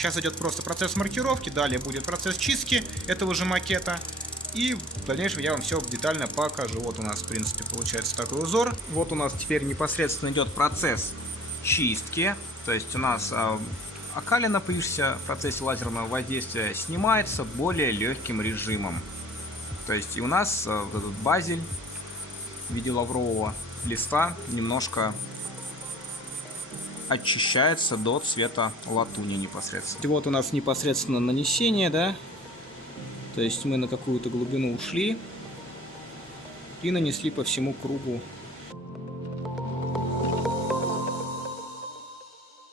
Сейчас идет просто процесс маркировки, далее будет процесс чистки этого же макета. И в дальнейшем я вам все детально покажу. Вот у нас, в принципе, получается такой узор. Вот у нас теперь непосредственно идет процесс чистки. То есть у нас окалина, появившаяся в процессе лазерного воздействия, снимается более легким режимом. То есть и у нас этот базель в виде лаврового листа немножко очищается до цвета латуни непосредственно. Вот у нас непосредственно нанесение, да? То есть мы на какую-то глубину ушли и нанесли по всему кругу